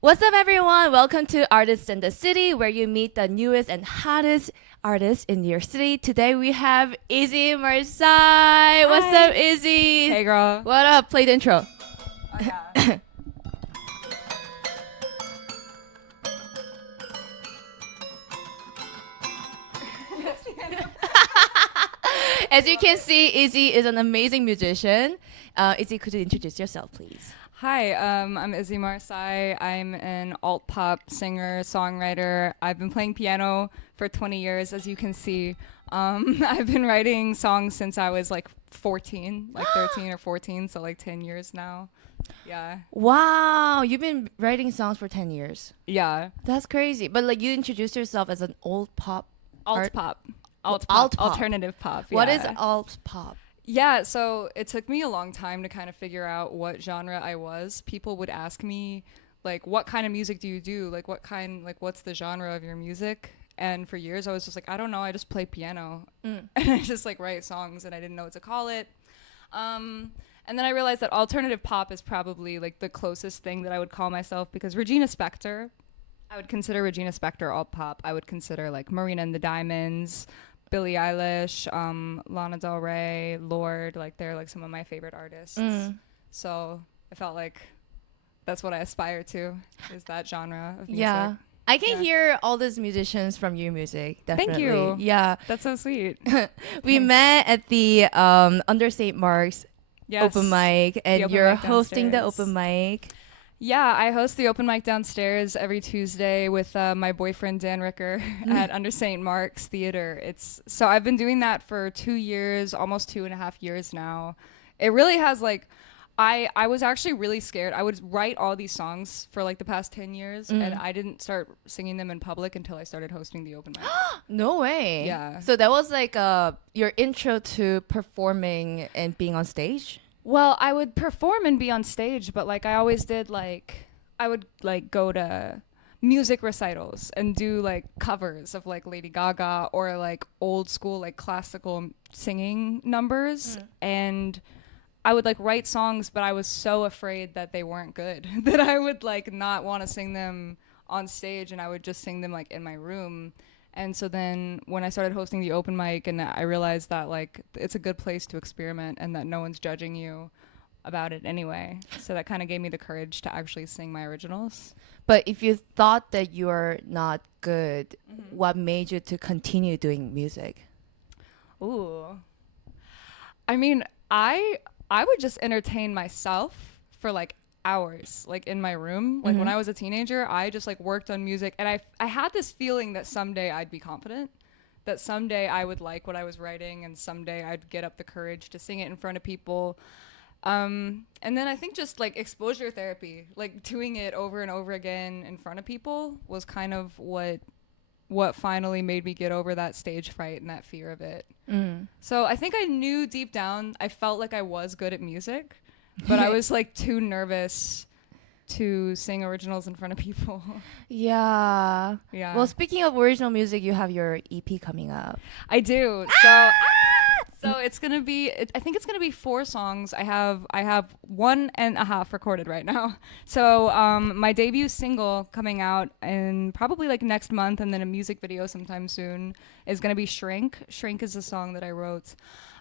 What's up, everyone? Welcome to Artists in the City, where you meet the newest and hottest artists in your city. Today we have Izzy Marsail. What's up, Izzy? Hey, girl. What up? Play the intro. Oh, yeah. As you can see, Izzy is an amazing musician. Izzy, could you introduce yourself, please? Hi, I'm Izzy Marsail. I'm an alt pop singer, songwriter. I've been playing piano for 20 years, as you can see. I've been writing songs since I was like 14, like 13 or 14, so like 10 years now. Yeah. Wow, you've been writing songs for 10 years. Yeah. That's crazy. But like you introduced yourself as an old pop Alt art- pop. Alt pop. Alternative pop. What is yeah. alt pop? Yeah, so it took me a long time to kind of figure out what genre I was. People would ask me, like, what kind of music do you do? Like, what's the genre of your music? And for years, I was just like, I don't know, I just play piano. And I just, like, write songs, and I didn't know what to call it. And then I realized that alternative pop is probably, like, the closest thing that I would call myself, because Regina Spektor, I would consider Regina Spektor alt pop. I would consider, like, Marina and the Diamonds, Billie Eilish, Lana Del Rey, Lorde, like they're like some of my favorite artists. So I felt like that's what I aspire to, is that genre of music. Yeah. I can Yeah. hear all these musicians from your music. Definitely. Thank you. Yeah. That's so sweet. We Thanks. met at the Under St.Marks Yes. open mic, and open you're mic hosting the downstairs. open mic. Yeah, I host the open mic downstairs every Tuesday with my boyfriend Dan Ricker at Under St.Marks Theater. So I've been doing that for 2 years, almost 2.5 years now. It really has like, I was actually really scared. I would write all these songs for like the past 10 years, and I didn't start singing them in public until I started hosting the open mic. No way. Yeah. So that was like your intro to performing and being on stage? Well, I would perform and be on stage, but like I always did, like I would like go to music recitals and do like covers of like Lady Gaga or like old school like classical singing numbers, and I would like write songs, but I was so afraid that they weren't good that I would like not want to sing them on stage, and I would just sing them like in my room. And so then when I started hosting the open mic, and I realized that like it's a good place to experiment and that no one's judging you about it anyway. So that kind of gave me the courage to actually sing my originals. But if you thought that you are not good, what made you to continue doing music? Ooh. I mean, I would just entertain myself for like hours, like in my room. Like when I was a teenager, I just like worked on music, and I had this feeling that someday I'd be confident, that someday I would like what I was writing, and someday I'd get up the courage to sing it in front of people. And then I think just like exposure therapy, like doing it over and over again in front of people, was kind of what finally made me get over that stage fright and that fear of it. So I think I knew deep down, I felt like I was good at music, but I was like too nervous to sing originals in front of people. Yeah. Yeah. Well, speaking of original music, you have your EP coming up. I do. So it's gonna be. I think it's gonna be 4 songs. I have 1.5 recorded right now. So my debut single coming out in probably like next month, and then a music video sometime soon, is gonna be "Shrink." "Shrink" is a song that I wrote.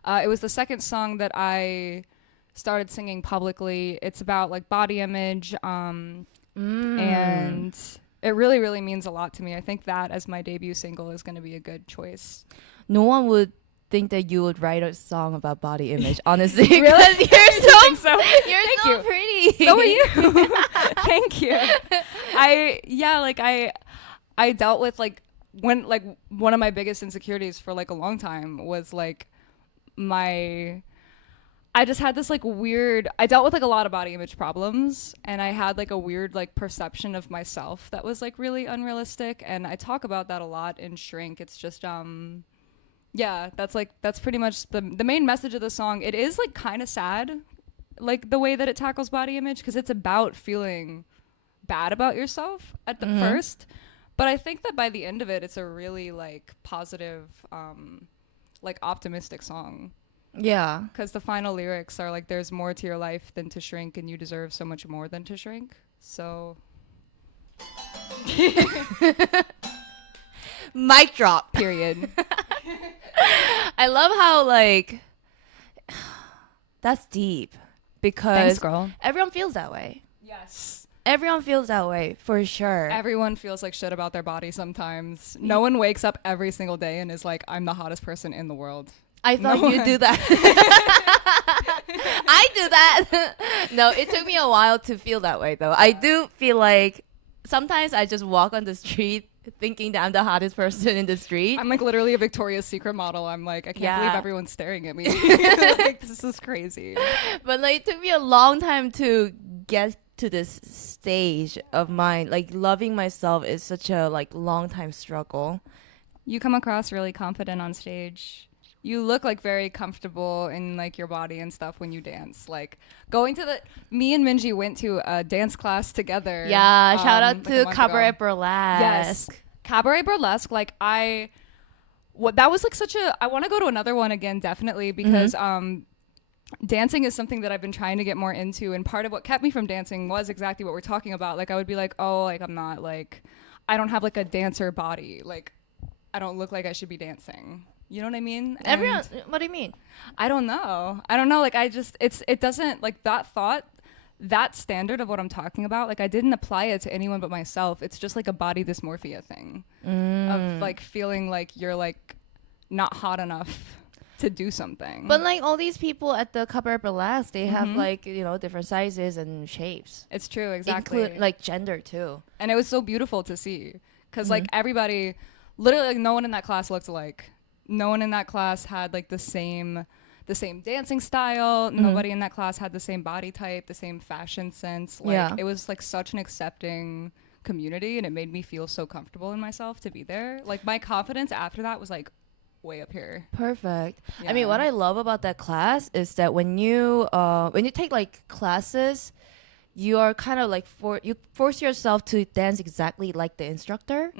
It was the second song that I started singing publicly. It's about like body image, and it really, really means a lot to me. I think that as my debut single is gonna be a good choice. No one would think that you would write a song about body image, honestly. Really? You're You so, think so? you're Thank so you. pretty. So are you. Thank you. I dealt with like one of my biggest insecurities for like a long time was like I just had this like weird, I dealt with like a lot of body image problems, and I had like a weird like perception of myself that was like really unrealistic, and I talk about that a lot in "Shrink." It's just yeah, that's pretty much the main message of the song. It is like kind of sad, like the way that it tackles body image, because it's about feeling bad about yourself at the first, but I think that by the end of it, it's a really like positive, like optimistic song, Yeah. because the final lyrics are like, "There's more to your life than to shrink, and you deserve so much more than to shrink." So Mic drop. Period. I love how like that's deep because Thanks, girl. everyone feels that way. Yes. Everyone feels that way for sure. Everyone feels like shit about their body sometimes. No one wakes up every single day and is like, I'm the hottest person in the world. I thought No you one. do that. I do that. No, it took me a while to feel that way though. I do feel like sometimes I just walk on the street thinking that I'm the hottest person in the street. I'm like literally a Victoria's Secret model. I'm like, I can't believe Yeah. everyone's staring at me. Like, this is crazy. But like it took me a long time to get to this stage of mine. Like loving myself is such a like long time struggle. You come across really confident on stage. You look like very comfortable in like your body and stuff when you dance. Like going to me and Minji went to a dance class together. Yeah, shout out like a to month Cabaret ago. Burlesque. Yes, Cabaret Burlesque. Like that was like such a. I want to go to another one again, definitely, because dancing is something that I've been trying to get more into, and part of what kept me from dancing was exactly what we're talking about. Like I would be like, oh, like I'm not like, I don't have like a dancer body. Like I don't look like I should be dancing. You know what I mean? Everyone, And what do you mean? I don't know. Like it doesn't like that thought. That standard of what I'm talking about, like I didn't apply it to anyone but myself. It's just like a body dysmorphia thing of like feeling like you're like not hot enough to do something. But like all these people at the Cabaret Burlesque, they have like, you know, different sizes and shapes. It's true, exactly. Include like gender too. And it was so beautiful to see because like everybody, literally like no one in that class looked alike. No one in that class had like the same dancing style. Nobody in that class had the same body type, the same fashion sense. Like it was like such an accepting community, and it made me feel so comfortable in myself to be there. Like my confidence after that was like way up here. Perfect. Yeah. I mean, what I love about that class is that when you take like classes, you are kind of like you force yourself to dance exactly like the instructor.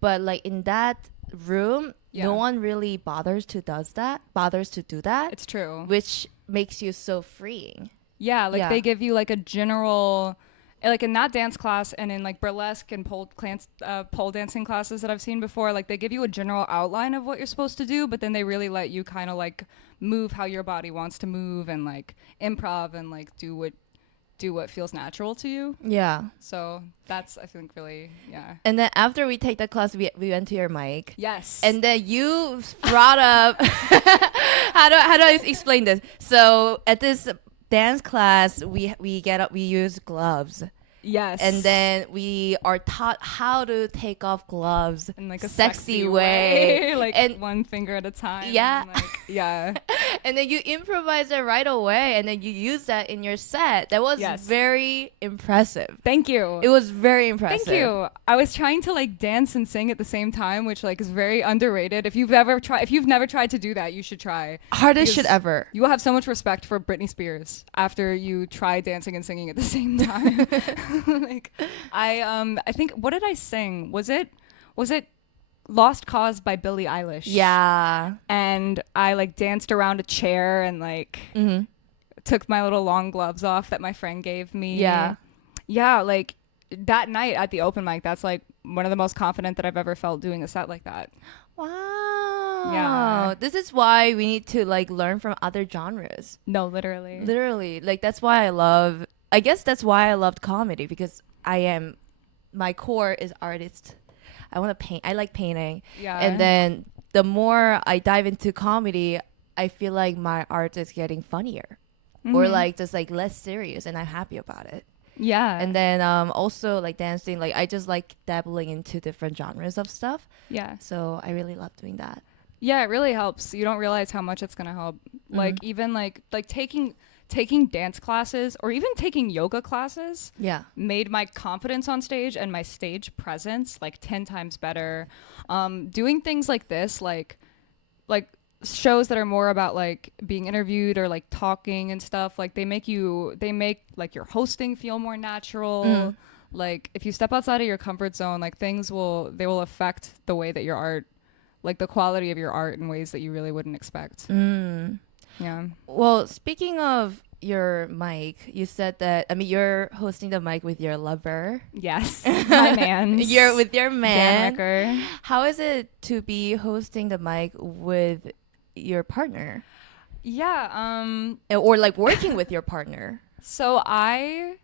But like in that room, no one really bothers to do that. It's true. Which makes you so freeing. Yeah, like they give you like a general, like in that dance class and in like burlesque and pole dancing classes that I've seen before, like they give you a general outline of what you're supposed to do, but then they really let you kind of like move how your body wants to move and like improv and like do what feels natural to you. Yeah. So that's, I think, really, yeah. And then after we take that class, we went to your mic. Yes. And then you brought up how do I explain this? So at this dance class, we use gloves. Yes. And then we are taught how to take off gloves in like a sexy way. Like and one finger at a time. Yeah. And like, yeah. And then you improvise it right away, and then you use that in your set. That was very impressive. Thank you. It was very impressive. Thank you. I was trying to like dance and sing at the same time, which like is very underrated. If you've never tried to do that, you should try. Hardest shit ever. You will have so much respect for Britney Spears after you try dancing and singing at the same time. Like I think, what did I sing? Was it Lost Cause by Billie Eilish? Yeah. And I like danced around a chair and like took my little long gloves off that my friend gave me. Yeah. Yeah, like that night at the open mic, that's like one of the most confident that I've ever felt doing a set like that. Wow. Yeah. This is why we need to like learn from other genres. No, literally. Literally. Like that's why I guess that's why I loved comedy, because my core is artist. I want to paint. I like painting. Yeah. And then the more I dive into comedy, I feel like my art is getting funnier or like just like less serious, and I'm happy about it. Yeah. And then also like dancing, like I just like dabbling into different genres of stuff. Yeah. So I really love doing that. Yeah, it really helps. You don't realize how much it's going to help. Like even like taking dance classes or even taking yoga classes made my confidence on stage and my stage presence like 10 times better. Doing things like this, like shows that are more about like being interviewed or like talking and stuff, like they make like your hosting feel more natural. Like if you step outside of your comfort zone, like they will affect the way that your art, like the quality of your art in ways that you really wouldn't expect. Yeah. Well, speaking of your mic, you said that, I mean, you're hosting the mic with your lover. Yes, my man. You're with your man. Dan Recker. How is it to be hosting the mic with your partner? Yeah. Or like working with your partner? So I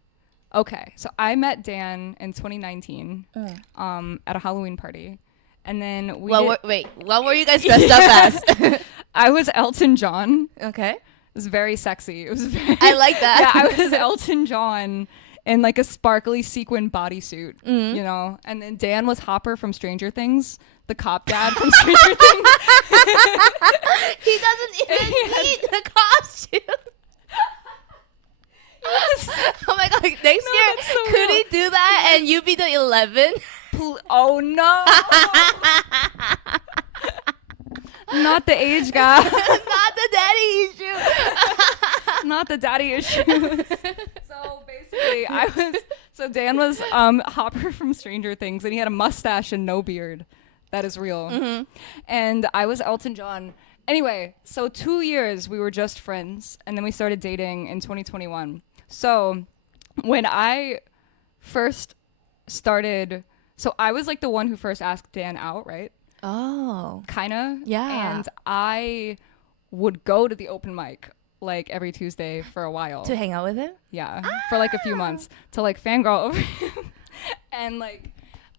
met Dan in 2019 at a Halloween party. And then wait, what were you guys dressed up as? I was Elton John. Okay. It was very sexy. It was very I like that. Yeah, I was Elton John in like a sparkly sequin bodysuit, you know. And then Dan was Hopper from Stranger Things, the cop dad from Stranger Things. He doesn't even need the costume. Oh my god, next year so could real. he do that and you be the 11? Oh no. Not the age gap. Not the daddy issue. Not the daddy issues. So basically Dan was Hopper from Stranger Things, and he had a mustache and no beard. That is real. And I was Elton John. Anyway, so 2 years we were just friends, and then we started dating in 2021. So when I first started, so I was like the one who first asked Dan out, right? Oh. Kinda. Yeah. And I would go to the open mic like every Tuesday for a while. To hang out with him? Yeah. For like a few months to like fangirl over him. And like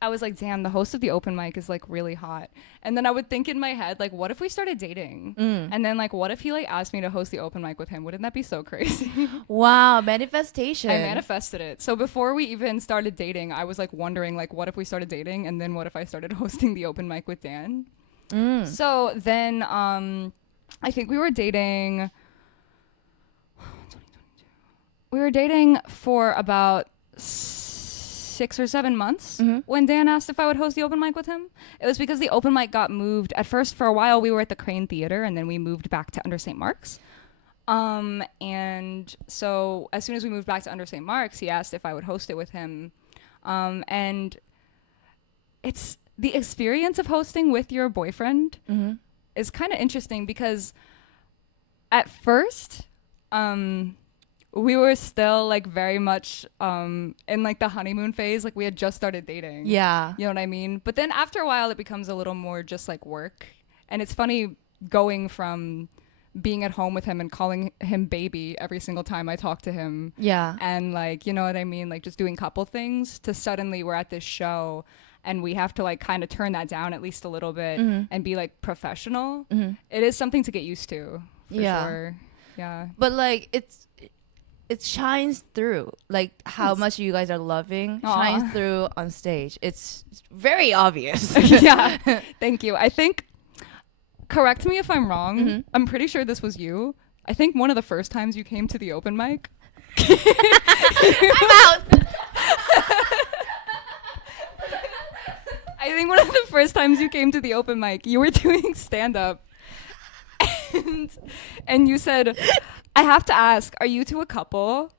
I was like, damn, the host of the open mic is like really hot. And then I would think in my head, like, what if we started dating? And then like, what if he like asked me to host the open mic with him? Wouldn't that be so crazy? Wow, manifestation. I manifested it. So before we even started dating, I was like wondering like, what if we started dating? And then what if I started hosting the open mic with Dan? So then I think we were dating for about 6 or 7 months when Dan asked if I would host the open mic with him. It was because the open mic got moved. At first, for a while, we were at the Crane Theater, and then we moved back to Under St.Marks. And so as soon as we moved back to Under St.Marks, he asked if I would host it with him. And it's the experience of hosting with your boyfriend is kind of interesting because at first, we were still like very much in like the honeymoon phase. Like we had just started dating. Yeah. You know what I mean? But then after a while it becomes a little more just like work. And it's funny going from being at home with him and calling him baby every single time I talk to him. Yeah. And like, you know what I mean? Like just doing couple things to suddenly we're at this show and we have to like kind of turn that down at least a little bit and be like professional. It is something to get used to for sure. Yeah. But like it shines through, like how much you guys are loving shines through on stage. It's very obvious. Yeah. Thank you. I think, correct me if I'm wrong. I'm pretty sure this was you. I think one of the first times you came to the open mic. I'm out. I think one of the first times you came to the open mic, you were doing stand-up. And you said, I have to ask, are you two a couple?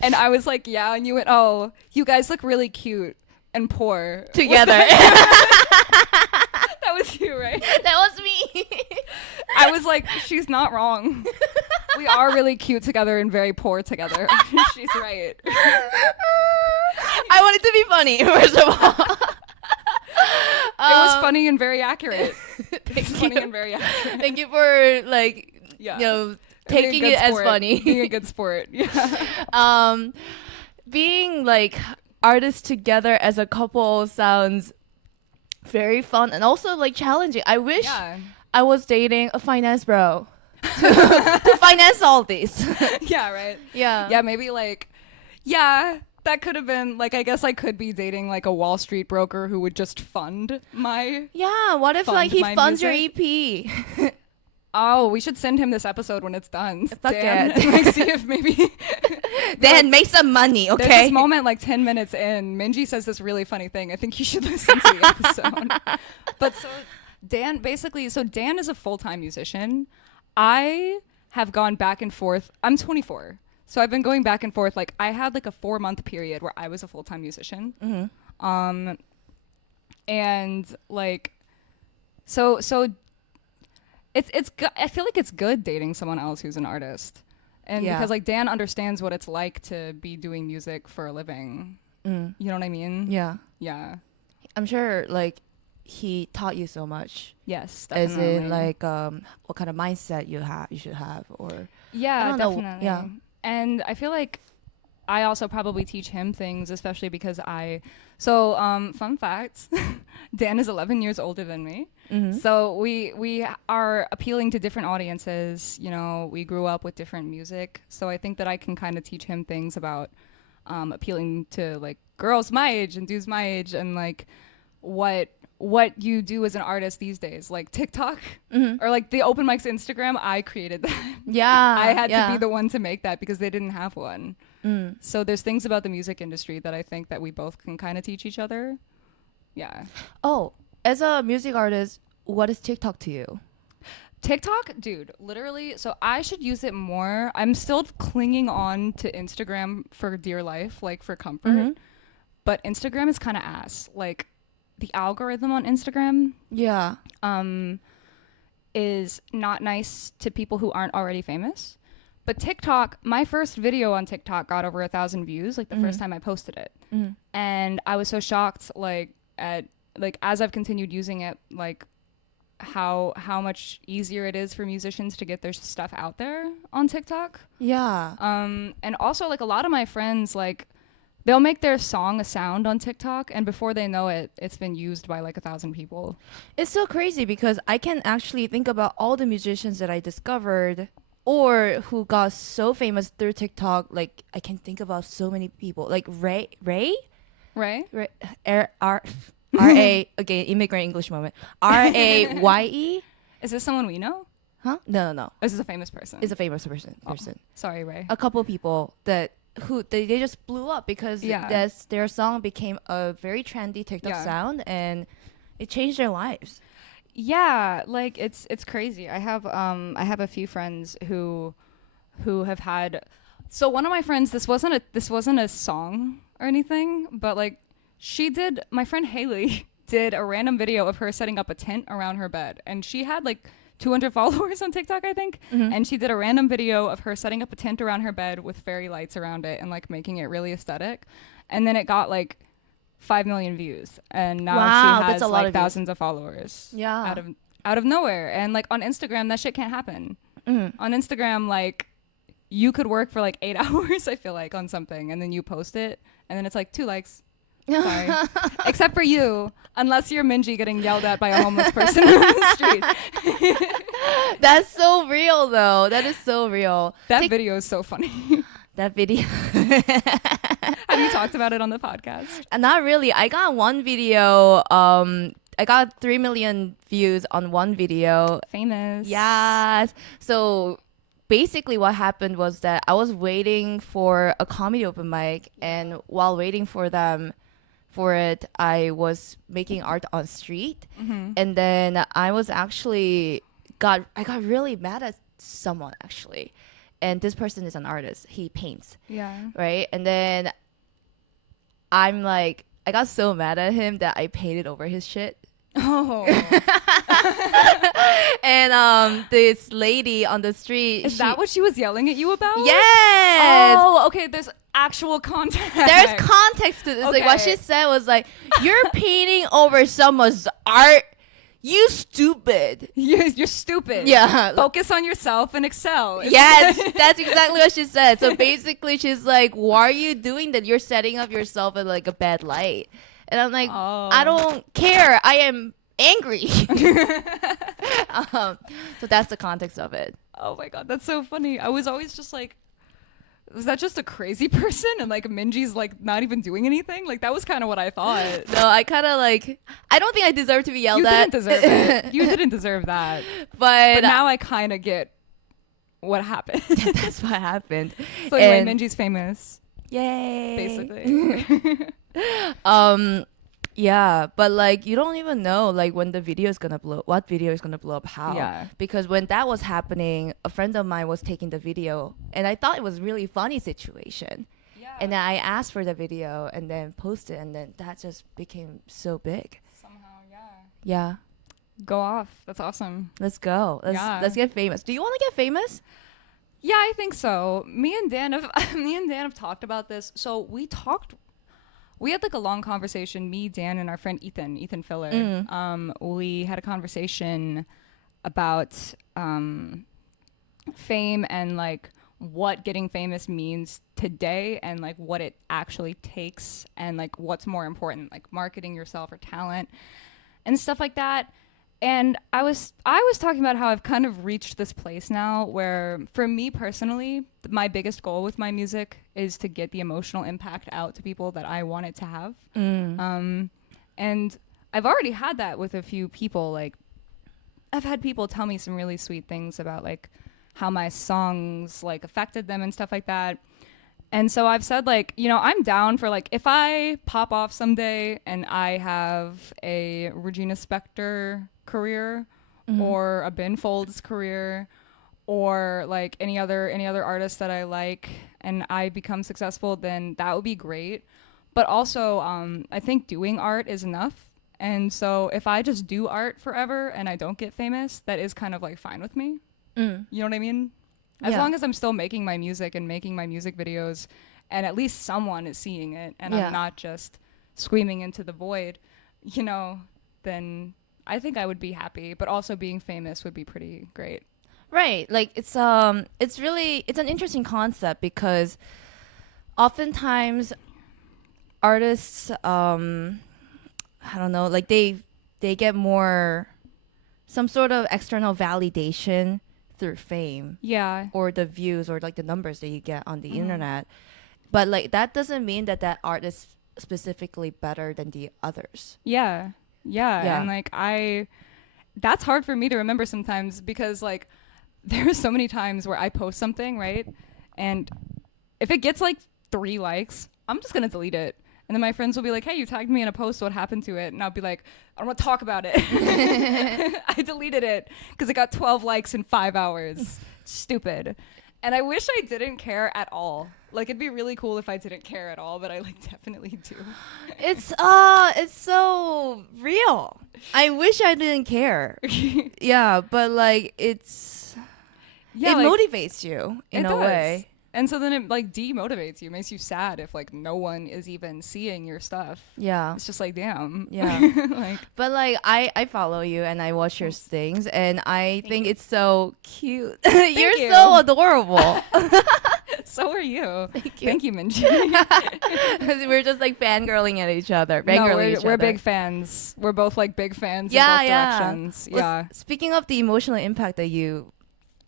And I was like, yeah. And you went, oh, you guys look really cute and poor. Together. That was you, right? That was me. I was like, she's not wrong. We are really cute together and very poor together. She's right. I want it to be funny, first of all. It was funny and very accurate. It's funny and very accurate. Thank you for like, you know, taking it as funny. Being a good sport. Yeah. Being like artists together as a couple sounds very fun and also like challenging. I wish I was dating a finance bro to finance all these. Yeah, right. Yeah. Yeah, maybe like, that could have been like, I guess I could be dating like a Wall Street broker who would just fund my. Yeah. What if like he funds music? your EP? Oh, we should send him this episode when it's done. Fuck Dan, it. like, see if maybe. Dan, make some money, okay? There's this moment like 10 minutes in, Minji says this really funny thing. I think you should listen to the episode. But so Dan is a full-time musician. I have gone back and forth. I'm 24. So I've been going back and forth. Like I had like a 4-month period where I was a full-time musician. And like, so it's I feel like it's good dating someone else who's an artist. And Yeah. because like Dan understands what it's like to be doing music for a living. You know what I mean? Yeah. Yeah. I'm sure like he taught you so much. Yes, As definitely. in like what kind of mindset you should have, or I Yeah, don't know. definitely. Yeah. And I feel like I also probably teach him things, especially because fun fact, Dan is 11 years older than me. So we are appealing to different audiences. You know, we grew up with different music. So I think that I can kind of teach him things about appealing to like girls my age and dudes my age, and like what you do as an artist these days, like TikTok or like the open mics Instagram. I created that. Yeah. I had yeah. to be the one to make that because they didn't have one. So there's things about the music industry that I think that we both can kind of teach each other. Yeah. Oh, as a music artist, what is TikTok to you? TikTok, dude, literally. So I should use it more. I'm still clinging on to Instagram for dear life, like for comfort. But Instagram is kind of ass. Like the algorithm on Instagram Yeah. is not nice to people who aren't already famous. But TikTok, my first video on TikTok got over 1,000 views, like the first time I posted it. And I was so shocked, like at like as I've continued using it, like how much easier it is for musicians to get their stuff out there on TikTok. Yeah. And also like a lot of my friends, like they'll make their song a sound on TikTok, and before they know it, it's been used by like 1,000 people. It's so crazy because I can actually think about all the musicians that I discovered or who got so famous through TikTok. Like I can think about so many people, like Ray, Right? R-A, again, immigrant English moment. R-A-Y-E? Is this someone we know? Huh? No. Or is this a famous person? It's a famous person. Oh, sorry, Ray. A couple people that who they just blew up because their song became a very trendy TikTok sound, and it changed their lives. Yeah, like it's crazy. I have a few friends who have had. So one of my friends, this wasn't a song or anything, but like my friend Haley did a random video of her setting up a tent around her bed, and she had like 200 followers on TikTok, I think. And she did a random video of her setting up a tent around her bed with fairy lights around it and like making it really aesthetic. And then it got like 5 million views, and now she has like thousands of followers. Yeah, out of nowhere. And like on Instagram, that shit can't happen. On Instagram, like you could work for like 8 hours, I feel like, on something, and then you post it, and then it's like 2 likes. Sorry. Except for you, unless you're Minji getting yelled at by a homeless person on the street. That's so real, though. That is so real. That video is so funny. That video. Have you talked about it on the podcast? Not really. I got one video. I got 3 million views on one video. Famous. Yes. So basically what happened was that I was waiting for a comedy open mic, and while waiting for it, I was making art on street. And then I was actually I got really mad at someone, actually. And this person is an artist. He paints. Yeah. Right? And then I'm like, I got so mad at him that I painted over his shit. Oh. And this lady on the street. Is that what she was yelling at you about? Yes. Oh, okay. There's actual context. There's context to this. Okay. Like what she said was like, you're painting over someone's art. You stupid. You're stupid. Yeah. Focus on yourself and excel. Yes, that's exactly what she said. So basically, she's like, why are you doing that? You're setting up yourself in like a bad light. And I'm like, I don't care. I am angry. So that's the context of it. Oh my God, that's so funny. I was always just like, was that just a crazy person? And like Minji's like not even doing anything? Like that was kind of what I thought. No, I kind of like, I don't think I deserve to be yelled at. You didn't deserve it. You didn't deserve that. But now I kind of get what happened. That's what happened. So anyway, Minji's famous. Yay. Basically. Yeah, but like you don't even know like when the video is gonna blow, what video is gonna blow up, how. Yeah. Because when that was happening, a friend of mine was taking the video, and I thought it was really funny situation. Yeah. And then I asked for the video and then posted, and then that just became so big. Somehow, yeah. Yeah. Go off. That's awesome. Let's go. Let's get famous. Do you want to get famous? Yeah, I think so. Me and Dan have talked about this. So we had like a long conversation, me, Dan, and our friend Ethan Filler. We had a conversation about fame and like what getting famous means today and like what it actually takes and like what's more important, like marketing yourself or talent and stuff like that. And I was talking about how I've kind of reached this place now where for me personally, my biggest goal with my music is to get the emotional impact out to people that I want it to have. And I've already had that with a few people. Like I've had people tell me some really sweet things about like how my songs like affected them and stuff like that. And so I've said like, you know, I'm down for like if I pop off someday and I have a Regina Spektor career or a Ben Folds career or like any other artist that I like and I become successful, then that would be great. But also I think doing art is enough. And so if I just do art forever and I don't get famous, that is kind of like fine with me. You know what I mean? As long as I'm still making my music and making my music videos and at least someone is seeing it and I'm not just screaming into the void, you know, then I think I would be happy. But also being famous would be pretty great. Right. Like it's an interesting concept because oftentimes artists I don't know, like they get more some sort of external validation through fame. Yeah. Or the views or like the numbers that you get on the internet. But like that doesn't mean that art is specifically better than the others. Yeah. And like that's hard for me to remember sometimes because like there's so many times where I post something, right? And if it gets like 3 likes, I'm just gonna delete it. And then my friends will be like, hey, you tagged me in a post, what happened to it? And I'll be like, I don't want to talk about it. I deleted it because it got 12 likes in 5 hours. Stupid. And I wish I didn't care at all. Like, it'd be really cool if I didn't care at all, but I like definitely do. It's so real. I wish I didn't care. Yeah, but like it like, motivates you in a way. And so then it like demotivates you, makes you sad if like no one is even seeing your stuff. Yeah. It's just like, damn. Yeah. Like, but like I follow you and I watch your things and I think it's so cute. You're you. so adorable. So are you. Thank you, Minji. We're just like fangirling at each other. We're big fans. We're both like big fans in both directions. Well, speaking of the emotional impact that you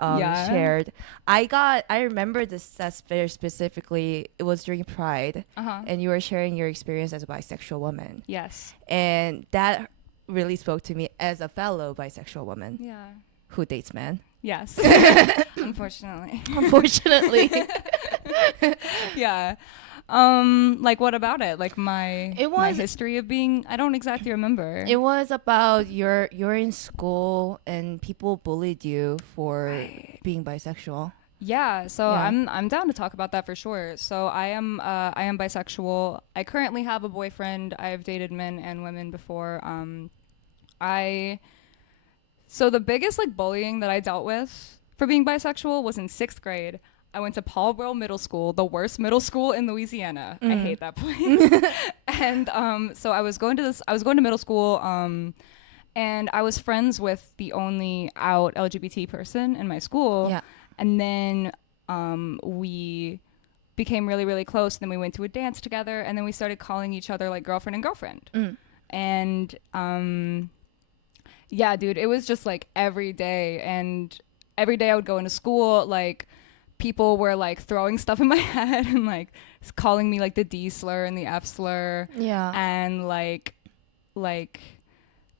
shared, I remember this very specifically. It was during Pride, and you were sharing your experience as a bisexual woman. Yes, and that really spoke to me as a fellow bisexual woman. Yeah, who dates men. Yes, unfortunately. Yeah. Like what about it? Like my history of being, I don't exactly remember. It was about you're in school and people bullied you for being bisexual. Yeah, so I'm down to talk about that for sure. So I am bisexual. I currently have a boyfriend. I've dated men and women before. So the biggest like bullying that I dealt with for being bisexual was in 6th grade. I went to Paul Royal Middle School, the worst middle school in Louisiana. I hate that place. And so I was going to middle school, and I was friends with the only out LGBT person in my school. Yeah. And then we became really, really close. Then we went to a dance together, and then we started calling each other like girlfriend and girlfriend. And yeah, dude, it was just like every day. And every day I would go into school, like people were like throwing stuff in my head and like calling me like the D slur and the F slur. Yeah. And like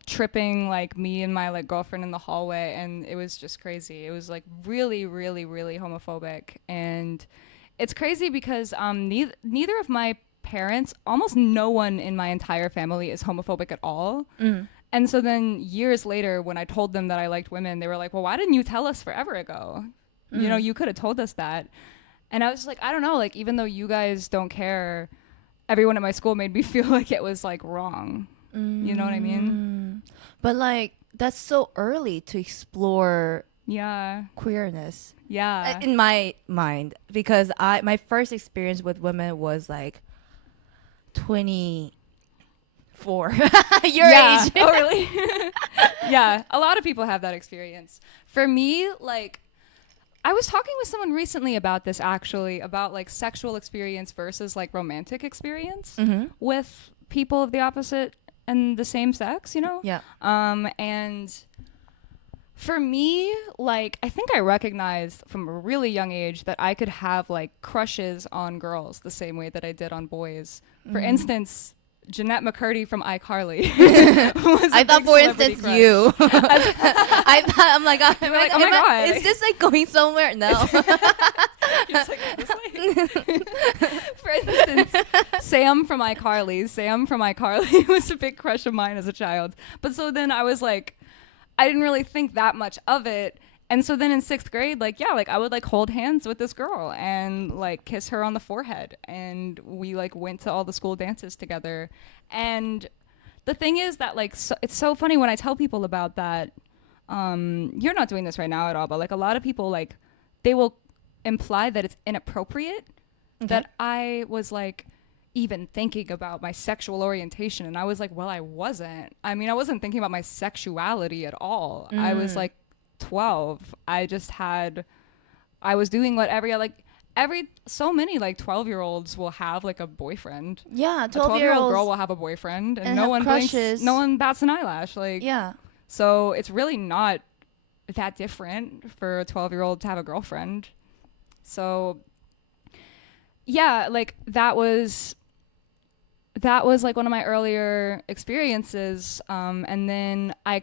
tripping like me and my like girlfriend in the hallway, and it was just crazy. It was like really, really, really homophobic. And it's crazy because neither of my parents, almost no one in my entire family is homophobic at all. And so then years later, when I told them that I liked women, they were like, well, why didn't you tell us forever ago? You know, you could have told us that. And I was like, I don't know, like, even though you guys don't care, everyone at my school made me feel like it was like wrong. You know what I mean? But like, that's so early to explore Yeah. queerness. Yeah. In my mind, because my first experience with women was like 24. Your yeah. age. Oh, really? Yeah. A lot of people have that experience. For me, like, I was talking with someone recently about this, actually, about like sexual experience versus like romantic experience with people of the opposite and the same sex, you know? Yeah. And for me, like, I think I recognized from a really young age that I could have like crushes on girls the same way that I did on boys. For instance, Jeanette McCurdy from iCarly. I thought, for instance, crush. you. I thought, I'm like, oh my God. is this like going somewhere? No. You're just like, is this like for instance, Sam from iCarly was a big crush of mine as a child. But so then I was like, I didn't really think that much of it. And so then in 6th grade, like, yeah, like I would like hold hands with this girl and like kiss her on the forehead. And we like went to all the school dances together. And the thing is that like, it's so funny when I tell people about that. You're not doing this right now at all, but like a lot of people, like, they will imply that it's inappropriate that I was like even thinking about my sexual orientation. And I was like, well, I wasn't. I mean, I wasn't thinking about my sexuality at all. I was like 12. I was doing what so many like 12-year-olds will have like a boyfriend. Yeah, 12-year-old girl will have a boyfriend and no one blinks, no one bats an eyelash. Like, yeah. So it's really not that different for a 12-year-old to have a girlfriend. So yeah, like that was like one of my earlier experiences. And then I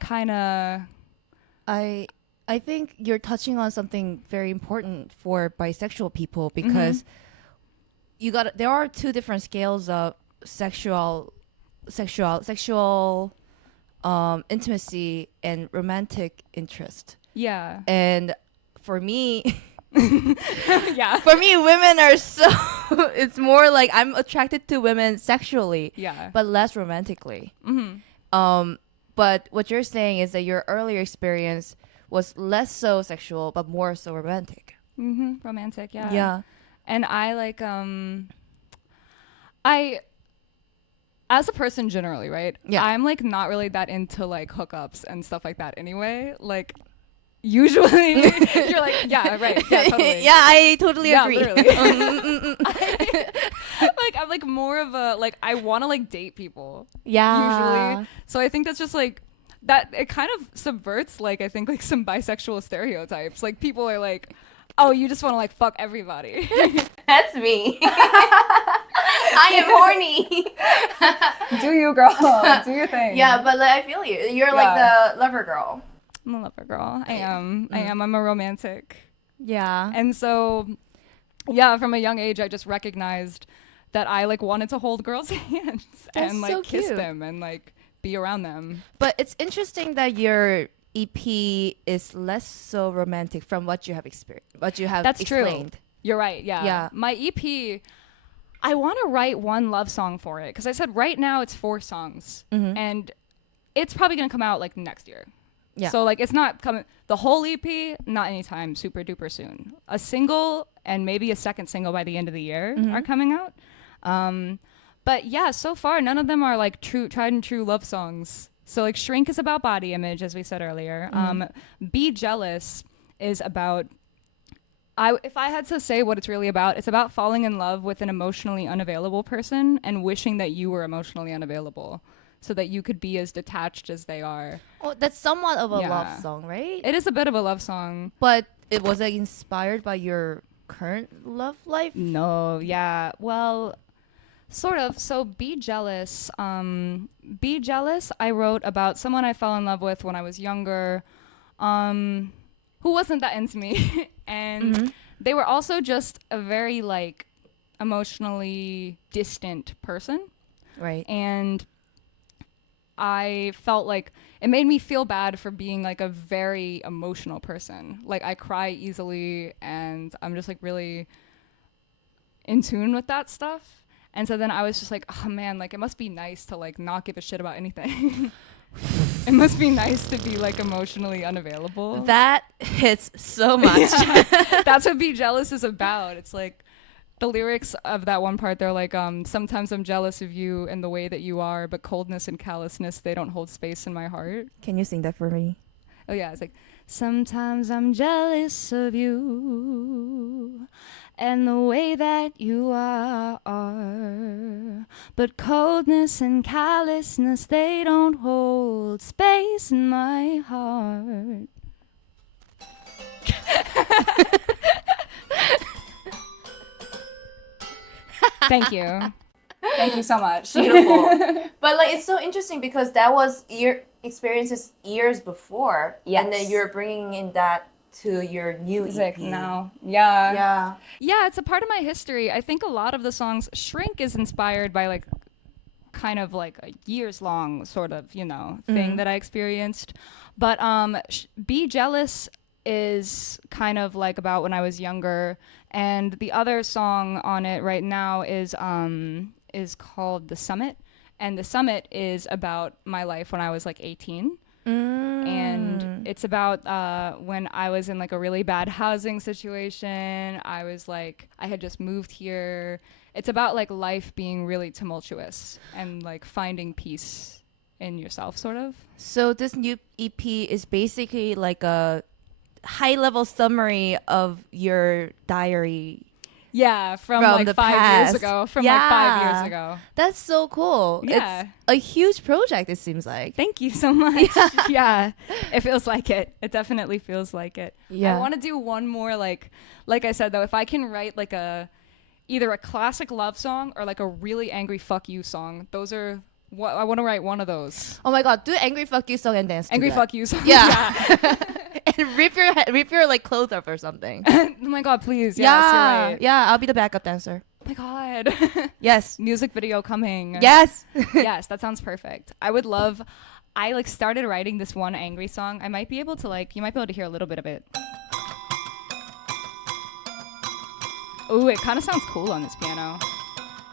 think you're touching on something very important for bisexual people, because there are two different scales of sexual intimacy and romantic interest. Yeah. And for me, yeah. for me, women are so it's more like I'm attracted to women sexually, but less romantically. But what you're saying is that your earlier experience was less so sexual but more so romantic. Romantic, yeah. Yeah. And I like I as a person generally, right? Yeah. I'm like not really that into like hookups and stuff like that anyway. Like usually you're like, yeah, right. Yeah, totally. Yeah, I totally agree. Literally. Like I'm like more of a like I want to like date people. Yeah. Usually. So I think that's just like that it kind of subverts like I think like some bisexual stereotypes. Like people are like, oh, you just want to like fuck everybody. That's me. I am horny. Do you, girl? Do your thing. Yeah, but like, I feel you. You're like the lover girl. I'm a lover girl. I am. I'm a romantic. Yeah. And so, yeah, from a young age, I just recognized that I like wanted to hold girls' hands and like kiss them and like be around them. But it's interesting that your EP is less so romantic from what you have experienced, what you have explained. True. You're right. Yeah. Yeah. My EP, I want to write one love song for it because I said right now it's 4 songs and it's probably going to come out like next year. Yeah. So like it's not coming the whole EP, not anytime super duper soon. A single and maybe a second single by the end of the year are coming out. But yeah, so far none of them are like tried and true love songs. So like Shrink is about body image, as we said earlier. Be Jealous is about if I had to say what it's really about, it's about falling in love with an emotionally unavailable person and wishing that you were emotionally unavailable so that you could be as detached as they are. Oh, that's somewhat of a love song, right? It is a bit of a love song. But it was like inspired by your current love life? No, yeah. Well, sort of. So Be Jealous. Be Jealous, I wrote about someone I fell in love with when I was younger, who wasn't that into me. And they were also just a very like emotionally distant person. Right. And I felt like it made me feel bad for being like a very emotional person. Like I cry easily and I'm just like really in tune with that stuff. And so then I was just like, oh man, like it must be nice to like not give a shit about anything. It must be nice to be like emotionally unavailable. That hits so much. That's what Be Jealous is about. It's like the lyrics of that one part, they're like, sometimes I'm jealous of you and the way that you are, but coldness and callousness, they don't hold space in my heart. Can you sing that for me? Oh yeah, it's like, sometimes I'm jealous of you and the way that you are, but coldness and callousness, they don't hold space in my heart. Thank you. Thank you so much. Beautiful. But like, it's so interesting because that was your experiences years before. Yes. And then you're bringing in that to your new music EP. now. Yeah. Yeah. Yeah, it's a part of my history. I think a lot of the songs, Shrink is inspired by like kind of like a years long sort of, you know, thing that I experienced. But Be Jealous is kind of like about when I was younger, and the other song on it right now is called The Summit, and The Summit is about my life when I was like 18. And it's about when I was in like a really bad housing situation. I was like, I had just moved here. It's about like life being really tumultuous and like finding peace in yourself, sort of. So this new EP is basically like a high-level summary of your diary. Yeah, from From like the 5 past. years ago. From Yeah. like 5 years ago. That's so cool. Yeah. It's a huge project, it seems like. Thank you so much. Yeah. It feels like it. It definitely feels like it. Yeah. I want to do one more like I said though, if I can write like either a classic love song or like a really angry fuck you song. Those are what I want to write, one of those. Oh my god, do Angry Fuck You song and dance to Angry that. fuck you song. Yeah. And rip your like clothes off or something. Oh my god, please. Yes, Yeah. you're right. Yeah, I'll be the backup dancer. Oh my god. Yes. Music video coming. Yes. Yes, that sounds perfect. I like started writing this one angry song. I might be able to you might be able to hear a little bit of it. Ooh, it kind of sounds cool on this piano.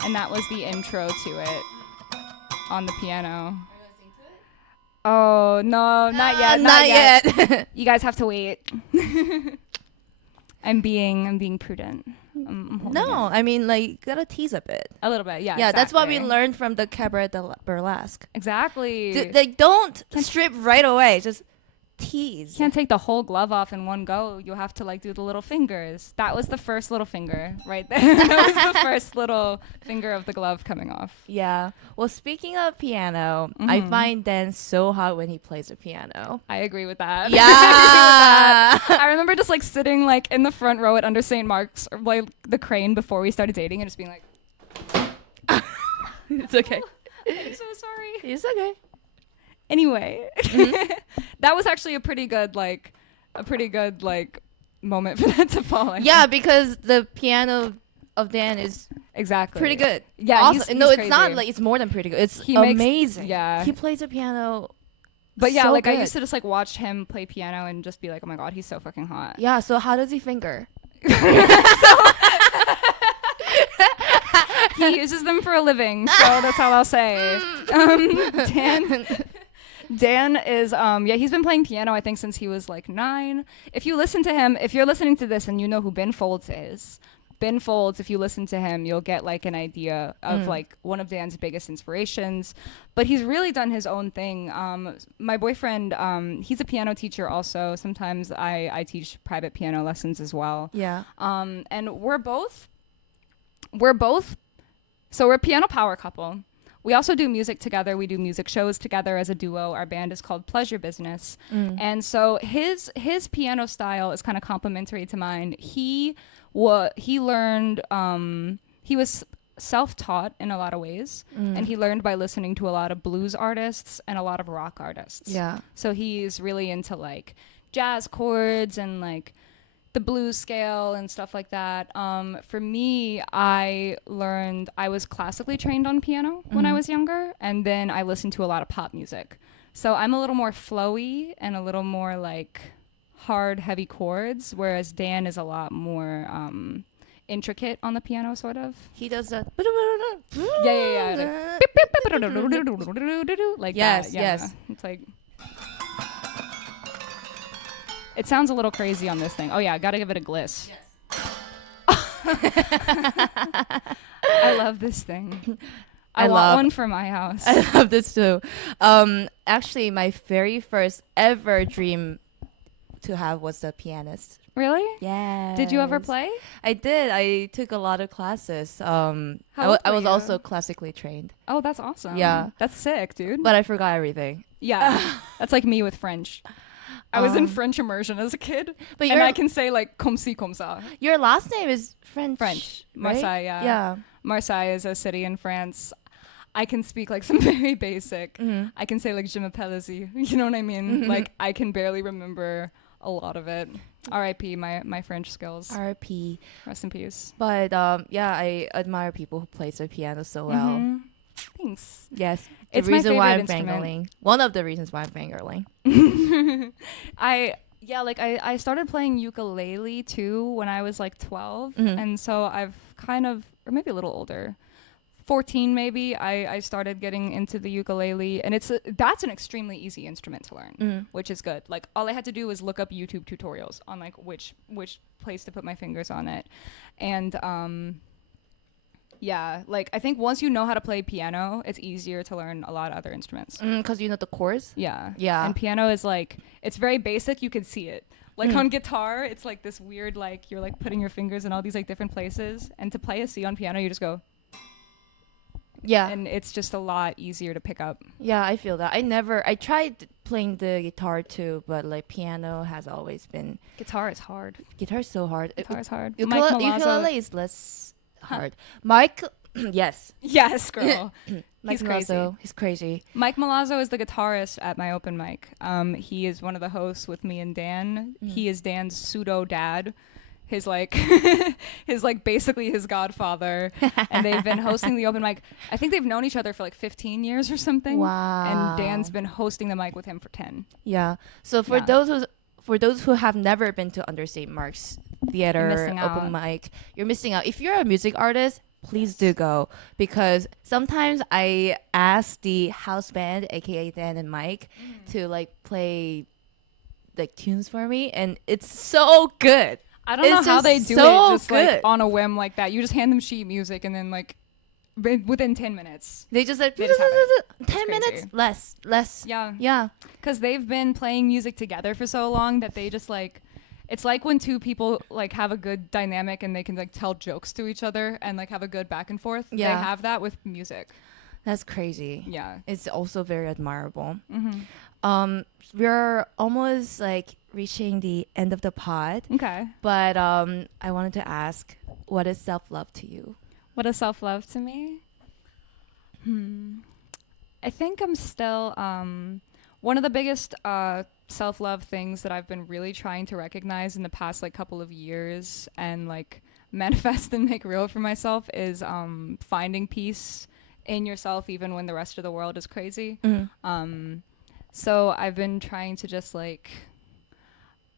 And that was the intro to it on the piano. Oh, no, not yet. Not yet. You guys have to wait. I'm being prudent. I'm holding No, it. I mean, like, you gotta tease a bit. A little bit, yeah. Yeah, that's what we exactly. learned from the Cabaret de Burlesque. Exactly. Like, don't strip right away. Just tease. You can't take the whole glove off in one go. You'll have to like do the little fingers. That was the first little finger right there. That was the first little finger of the glove coming off. Yeah. Well, speaking of piano, I find Dan so hot when he plays the piano. I agree with that. Yeah. I remember just like sitting like in the front row at Under St.Marks, or like the Crane before we started dating, and just being like, It's okay. I'm so sorry. It's okay. Anyway, that was actually a pretty good moment for that to fall. I Yeah, think. because the piano of Dan is Exactly. pretty good. Yeah, Awesome. No, he's it's not crazy. like it's more than pretty good. It's He makes- amazing. yeah. He plays the piano. But yeah, so like I good. used to just like watch him play piano and just be like, oh my god, he's so fucking hot. Yeah. So how does he finger? He uses them for a living, so that's all I'll say. Dan is he's been playing piano I think since he was like 9. If you listen to him, if you're listening to this and you know who Ben Folds is, Ben Folds, if you listen to him, you'll get like an idea of like one of Dan's biggest inspirations. But he's really done his own thing. My boyfriend, he's a piano teacher also. Sometimes I teach private piano lessons as well. Yeah. And we're both so we're a piano power couple. We also do music together. We do music shows together as a duo. Our band is called Pleasure Business. And so his piano style is kind of complementary to mine. He learned, he was self-taught in a lot of ways. And he learned by listening to a lot of blues artists and a lot of rock artists. Yeah. So he's really into like jazz chords and like the blues scale and stuff like that. For me, I was classically trained on piano when I was younger, and then I listened to a lot of pop music. So I'm a little more flowy and a little more like hard, heavy chords, whereas Dan is a lot more intricate on the piano, sort of. He does that. Yeah. Like Yes, that. Yeah. yes. It's like it sounds a little crazy on this thing. Oh yeah, gotta give it a gliss. Yes. I love this thing. I want love one for my house. I love this too. Actually, my very first ever dream to have was a pianist. Really? Yeah. Did you ever play? I did. I took a lot of classes. How I old were was you? also classically trained, Oh, that's awesome. Yeah. That's sick, dude. but I forgot everything. Yeah. That's like me with French. I was in Um, French immersion as a kid. But And I can say like comme ci, comme ça. your last name is French. French. right? Marseille, yeah. Yeah. Marseille is a city in France. I can speak like some very basic. Mhm. I can say like je m'appelle Izzy. You know what I mean? Mhm. Like I can barely remember a lot of it. R.I.P. my French skills. RP. Rest in peace. But yeah, I admire people who play the piano so well. Mhm. Thanks. Yes. The It's my reason why I'm favorite instrument. fangirling. One of the reasons why I'm fangirling. I started playing ukulele too when I was like 12, Mhm. and so I've kind of, or maybe a little older, 14 maybe, I started getting into the ukulele, and that's an extremely easy instrument to learn, Mhm. which is good. Like all I had to do was look up YouTube tutorials on like which place to put my fingers on it, and yeah, like I think once you know how to play piano, it's easier to learn a lot of other instruments. Because you know the chords. Yeah. Yeah. And piano is like, it's very basic. You can see it. Like Mm. on guitar, it's like this weird, like you're like putting your fingers in all these like different places. And to play a C on piano, you just go, Yeah. and it's just a lot easier to pick up. Yeah, I feel that. I tried playing the guitar too, but like piano has always been. Guitar is hard. Guitar is so hard. Guitar is hard. Ukulele is less hard. Mike, yes. Yes, girl. Mike He's crazy. Milazzo, he's crazy. Mike Milazzo is the guitarist at my open mic. He is one of the hosts with me and Dan. He is Dan's pseudo dad. His like basically his godfather, and they've been hosting the open mic. I think they've known each other for like 15 years or something. Wow. And Dan's been hosting the mic with him for 10. Yeah. So for Yeah. those who have never been to Under St.Marks theater missing open out. mic, you're missing out. If you're a music artist, please do go, because sometimes I ask the house band, aka Dan and Mike, to like play like tunes for me, and it's so good. I don't know It's how they just do so it just like good. on a whim like that. You just hand them sheet music and then like within 10 minutes. They just like They just have it. 10 minutes crazy. less. Yeah. Yeah. Because they've been playing music together for so long that they just like, it's like when two people like have a good dynamic and they can like tell jokes to each other and like have a good back and forth. Yeah. They have that with music. That's crazy. Yeah. It's also very admirable. Mm-hmm. We're almost like reaching the end of the pod, Okay. but I wanted to ask, what is self-love to you? What is self-love to me? I think I'm still one of the biggest self-love things that I've been really trying to recognize in the past like couple of years and like manifest and make real for myself is finding peace in yourself even when the rest of the world is crazy. So I've been trying to just like,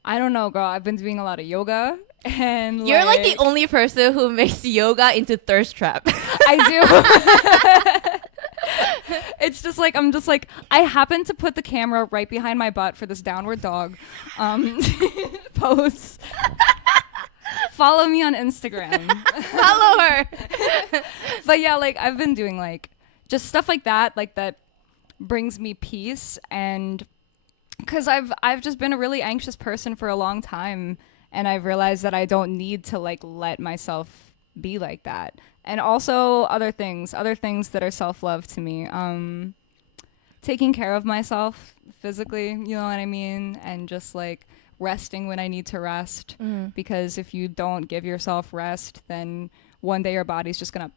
I don't know, girl. I've been doing a lot of yoga, and You're like the only person who makes yoga into thirst trap. I do. It's just like I'm just like I happen to put the camera right behind my butt for this downward dog pose. Follow me on Instagram. Follow her. But yeah, like I've been doing like just stuff like that brings me peace, and because I've just been a really anxious person for a long time, and I've realized that I don't need to like let myself be like that. And also other things that are self-love to me, taking care of myself physically, you know what I mean, and just like resting when I need to rest, because if you don't give yourself rest, then one day your body's just gonna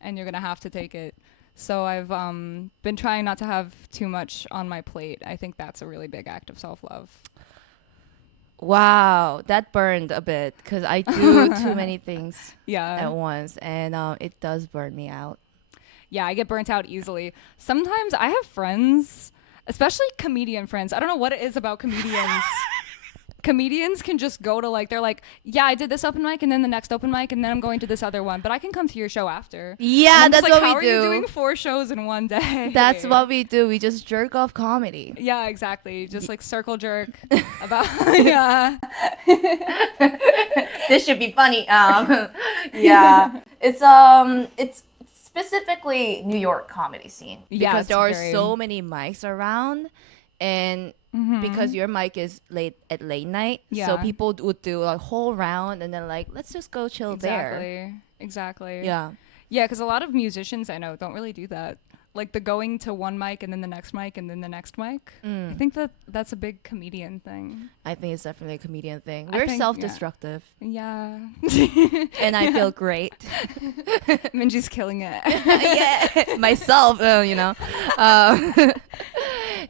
and you're gonna have to take it. So I've been trying not to have too much on my plate. I think that's a really big act of self-love. Wow, that burned a bit because I do too many things Yeah. at once, and it does burn me out. Yeah, I get burnt out easily. Sometimes I have friends, especially comedian friends. I don't know what it is about comedians. comedians can just go to like, they're like, yeah, I did this open mic and then the next open mic and then I'm going to this other one, but I can come to your show after. Yeah, And I'm that's just like, what how we are you do. doing 4 shows in one day? That's what we do. We just jerk off comedy. Yeah, exactly. Just like circle jerk about yeah. This should be funny. Yeah, it's specifically New York comedy scene. Yeah, Because it's there are very- so many mics around, and because your mic is late night, so Yeah. people would do a whole round and then like, let's just go chill there. Exactly. Yeah. Yeah, because a lot of musicians I know don't really do that. Like the going to one mic and then the next mic and then the next mic. I think that's a big comedian thing. I think it's definitely a comedian thing. I We're think- self-destructive, Yeah. and I feel great. Minji's killing it. Yeah, myself, you know.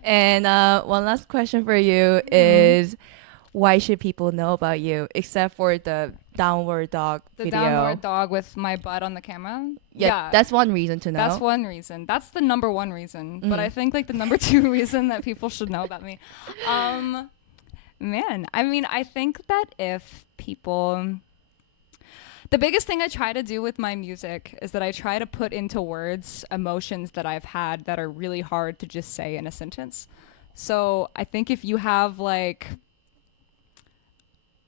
And one last question for you is, why should people know about you, except for the downward dog The video? downward dog with my butt on the camera. Yeah, that's one reason to know. That's one reason. That's the number one reason. But I think like the number 2 reason that people should know about me. Man, I mean, I think that if people, the biggest thing I try to do with my music is that I try to put into words emotions that I've had that are really hard to just say in a sentence. So I think if you have like,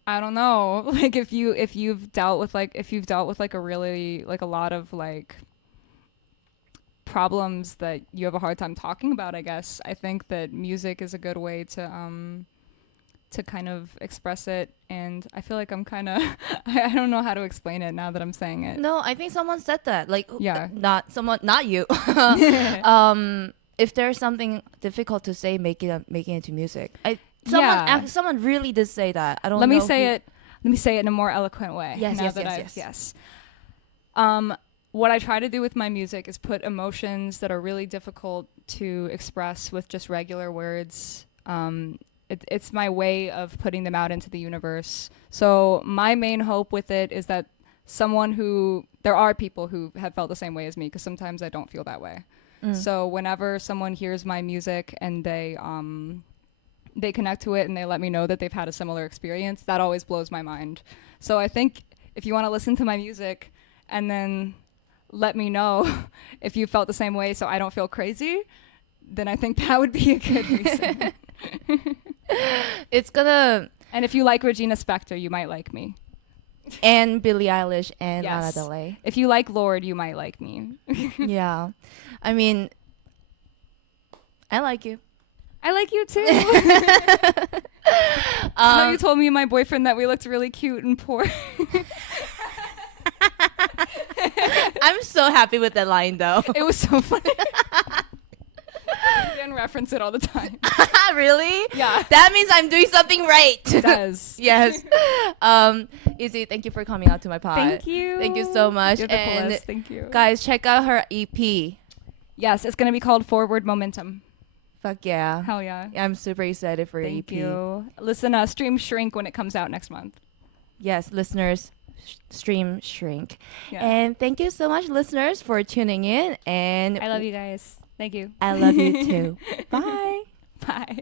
I don't know, like if you've dealt with like a really like a lot of like problems that you have a hard time talking about, I guess I think that music is a good way to kind of express it. And I feel like I'm kind of I don't know how to explain it now that I'm saying it. No, I think someone said that. Like, Yeah. not you. If there's something difficult to say, make it into music. Yeah. Someone really did say that. I don't. Let me know say who- it. Let me say it in a more eloquent way. Yes, now yes, that yes, I've- yes. What I try to do with my music is put emotions that are really difficult to express with just regular words. It's my way of putting them out into the universe. So my main hope with it is that there are people who have felt the same way as me, because sometimes I don't feel that way. So whenever someone hears my music and they connect to it and they let me know that they've had a similar experience, that always blows my mind. So I think if you want to listen to my music and then let me know if you felt the same way so I don't feel crazy, then I think that would be a good reason. It's gonna And if you like Regina Spektor, you might like me. and Billie Eilish and Lana Yes. Del Rey. If you like Lorde, you might like me. Yeah, I mean, I like you. I like you too. You told me and my boyfriend that we looked really cute and poor. I'm so happy with that line though. It was so funny. Dan reference it all the time. Really? Yeah. That means I'm doing something right. It does. Yes. Izzy, thank you for coming out to my pod. Thank you. Thank you so much. You're the And coolest. Thank you. guys, check out her EP. Yes, it's going to be called Forward Momentum. Fuck yeah. Hell yeah. I'm super excited for your Thank EP. you. Listen, stream Shrink when it comes out next month. Yes, listeners, stream Shrink. Yeah. And thank you so much, listeners, for tuning in. And I love you guys. Thank you. I love you too. Bye. Bye.